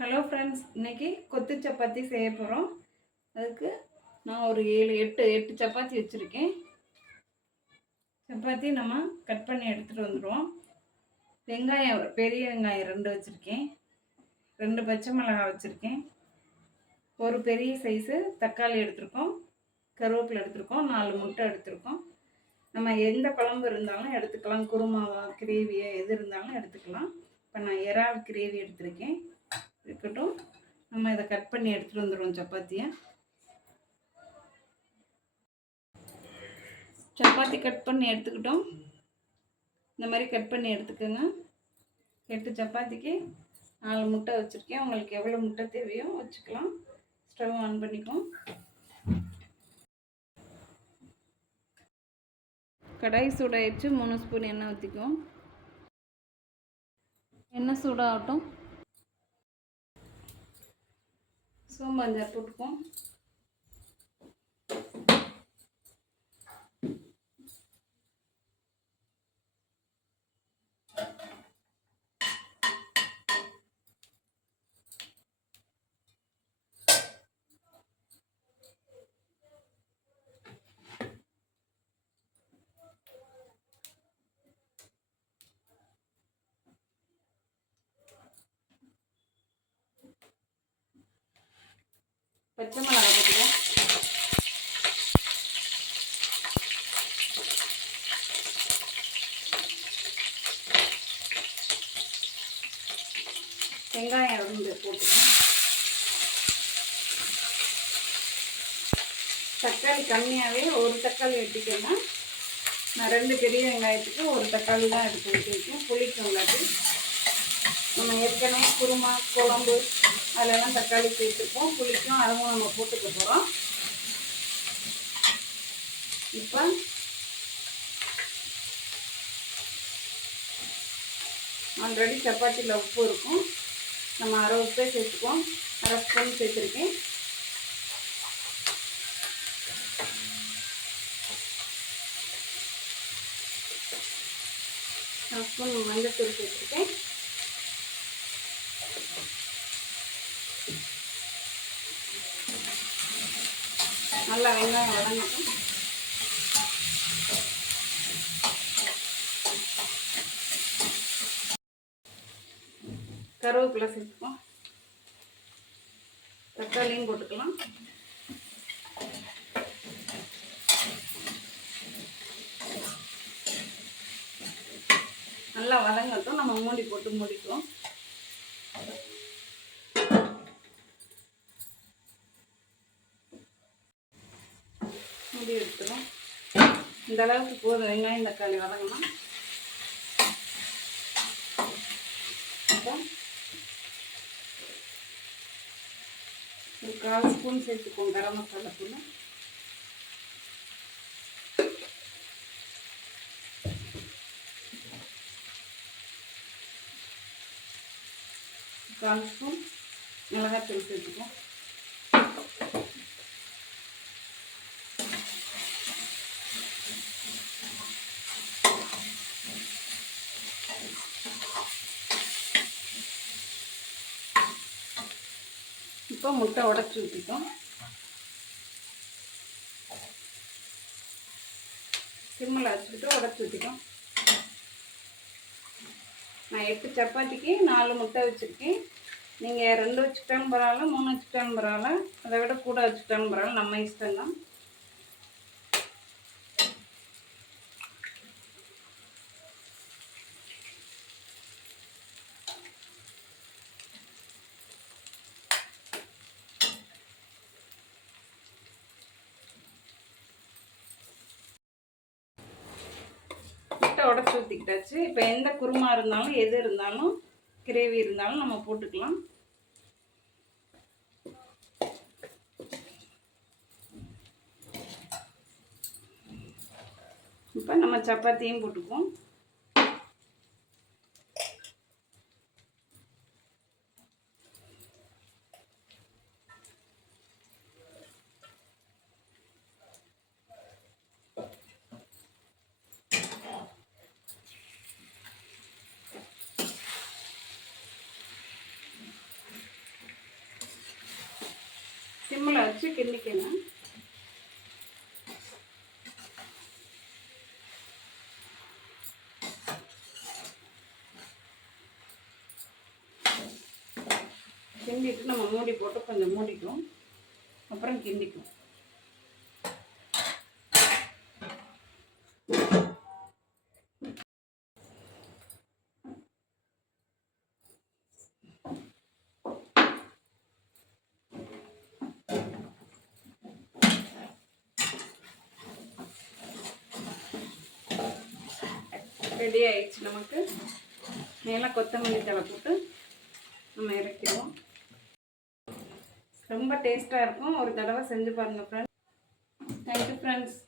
Hello friends, இன்றைக்கி கொத்து சப்பாத்தி செய்ய போகிறோம். அதுக்கு நான் ஒரு 7 8 சப்பாத்தி வச்சுருக்கேன். சப்பாத்தி நம்ம கட் பண்ணி எடுத்துகிட்டு வந்துடுவோம். வெங்காயம், பெரிய வெங்காயம் 2 வச்சுருக்கேன். 2 பச்சை மிளகாய் வச்சுருக்கேன். ஒரு பெரிய சைஸு தக்காளி எடுத்துருக்கோம். கருவேப்பிலை எடுத்துருக்கோம். 4 முட்டை எடுத்துருக்கோம். நம்ம எந்த குழம்பு இருந்தாலும் எடுத்துக்கலாம். குருமாவா, கிரேவியா எது இருந்தாலும் எடுத்துக்கலாம். இப்போ நான் இறால் கிரேவி எடுத்துருக்கேன். இருக்கட்டும், நம்ம இதை கட் பண்ணி எடுத்துகிட்டு வந்துடுவோம். சப்பாத்தி கட் பண்ணி எடுத்துக்கிட்டோம். இந்த மாதிரி கட் பண்ணி எடுத்துக்கோங்க. 8 சப்பாத்திக்கு 4 முட்டை வச்சுருக்கேன். உங்களுக்கு எவ்வளோ முட்டை தேவையோ வச்சுக்கலாம். ஸ்டவ் ஆன் பண்ணிக்குவோம். கடாய் சூடாயிடுச்சு. 3 ஸ்பூன் எண்ணெய் ஊற்றிக்குவோம். எண்ணெய் சூடாகட்டும். சோம்பஞ்சார் போட்டுக்குவோம். பச்சை மிளகாய் போட்டுக்குவோம். வெங்காயம் 2 போட்டுக்குவோம். தக்காளி கம்மியாகவே ஒரு தக்காளி வெட்டிக்கோங்க. நான் 2 பெரிய வெங்காயத்துக்கு ஒரு தக்காளி தான் எடுத்து வச்சுருக்கேன். புளிக்கும் உள்ளது. நம்ம ஏற்கனவே குருமா, குழம்பு அதெல்லாம் தக்காளி சேர்த்துப்போம். புளிக்கும், அதுவும் நம்ம போட்டுக்க போகிறோம். இப்போ ஆல்ரெடி சப்பாத்தியில் உப்பு இருக்கும். நம்ம அரை உப்பே சேர்த்துக்குவோம். அரை ஸ்பூன் சேர்த்துருக்கேன். அரை ஸ்பூன் மஞ்சத்தூள் சேர்த்துருக்கேன். நல்லா வெங்காயம் வதங்கட்டும். கருவேப்பிலை சேர்த்துப்போம். தக்காளியும் போட்டுக்கலாம். நல்லா வதங்கட்டும். நம்ம மூடி போட்டு மூடிக்குவோம். மூடி எடுத்துடும். இந்த அளவுக்கு போதும் வெங்காயம் தக்காளி வதங்கணும். ஒரு 1/4 ஸ்பூன் சேர்த்துக்குவோம் கரம் மசாலா தூள். கால் ஸ்பூன் மிளகாத்தூள் சேர்த்துக்குவோம். இப்போ முட்டை உடச்சி ஊற்றிட்டோம். சிம்மில் வச்சுக்கிட்டு உடச்சி ஊற்றிட்டோம். நான் 8 சப்பாத்திக்கு 4 முட்டை வச்சுருக்கேன். நீங்கள் 2 வச்சுக்கிட்டாலும் பரவாயில்ல, 3 வச்சுக்கிட்டாலும் பரவாயில்ல, அதை விட கூட வச்சுக்கிட்டாலும் பரவாயில்ல, நம்ம இஷ்டம்தான். உடச்சி ஊற்றிக்கிட்டாச்சு. இப்போ எந்த குருமா இருந்தாலும், எது இருந்தாலும், கிரேவி இருந்தாலும் நம்ம போட்டுக்கலாம். இப்போ நம்ம சப்பாத்தியும் போட்டுக்குவோம். வச்சு கிண்டிக்கணும். கிண்டிட்டு நம்ம மூடி போட்டு கொஞ்சம் மூடிக்கும், அப்புறம் கிண்டிக்கும். ரெடி ஆயிடுச்சு. நமக்கு மேலே கொத்தமல்லி தழை போட்டு நம்ம இறக்கிடுவோம். ரொம்ப டேஸ்ட்டாக இருக்கும். ஒரு தடவை செஞ்சு பாருங்கள் ஃப்ரெண்ட்ஸ். Thank you friends.